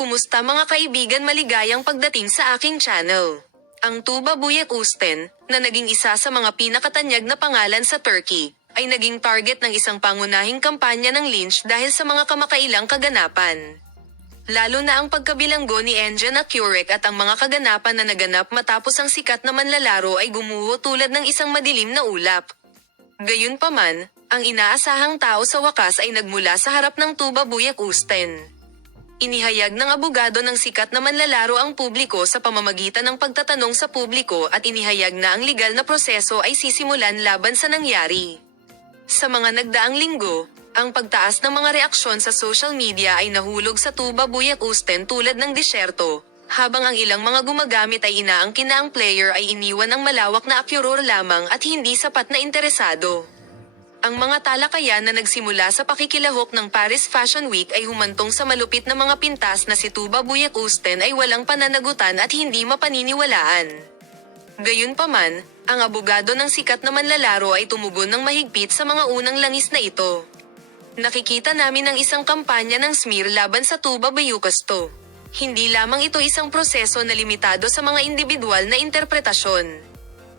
Kumusta mga kaibigan, maligayang pagdating sa aking channel. Ang Tuba Büyük Usten, na naging isa sa mga pinakatanyag na pangalan sa Turkey, ay naging target ng isang pangunahing kampanya ng lynch dahil sa mga kamakailang kaganapan. Lalo na ang pagkabilanggo ni Engin Akyurek at ang mga kaganapan na naganap matapos ang sikat na manlalaro ay gumuho tulad ng isang madilim na ulap. Gayunpaman, ang inaasahang tao sa wakas ay nagmula sa harap ng Tuba Büyük Usten. Inihayag ng abogado ng sikat na manlalaro ang publiko sa pamamagitan ng pagtatanong sa publiko at inihayag na ang legal na proseso ay sisimulan laban sa nangyari. Sa mga nagdaang linggo, ang pagtaas ng mga reaksyon sa social media ay nahulog sa Tuba Büyük Usten tulad ng disyerto, habang ang ilang mga gumagamit ay inaangkin na ang player ay iniwan ng malawak na akyuror lamang at hindi sapat na interesado. Ang mga talakayan na nagsimula sa pakikilahok ng Paris Fashion Week ay humantong sa malupit na mga pintas na si Tuba Büyük Usten ay walang pananagutan at hindi mapaniniwalaan. Gayunpaman, ang abogado ng sikat na manlalaro ay tumugon ng mahigpit sa mga unang langis na ito. Nakikita namin ang isang kampanya ng smear laban sa Tuba Büyük Usten. Hindi lamang ito isang proseso na limitado sa mga individual na interpretasyon.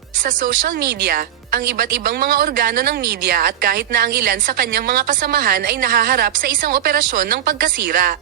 Sa social media, ang iba't ibang mga organo ng media at kahit na ang ilan sa kanyang mga kasamahan ay nahaharap sa isang operasyon ng pagkasira.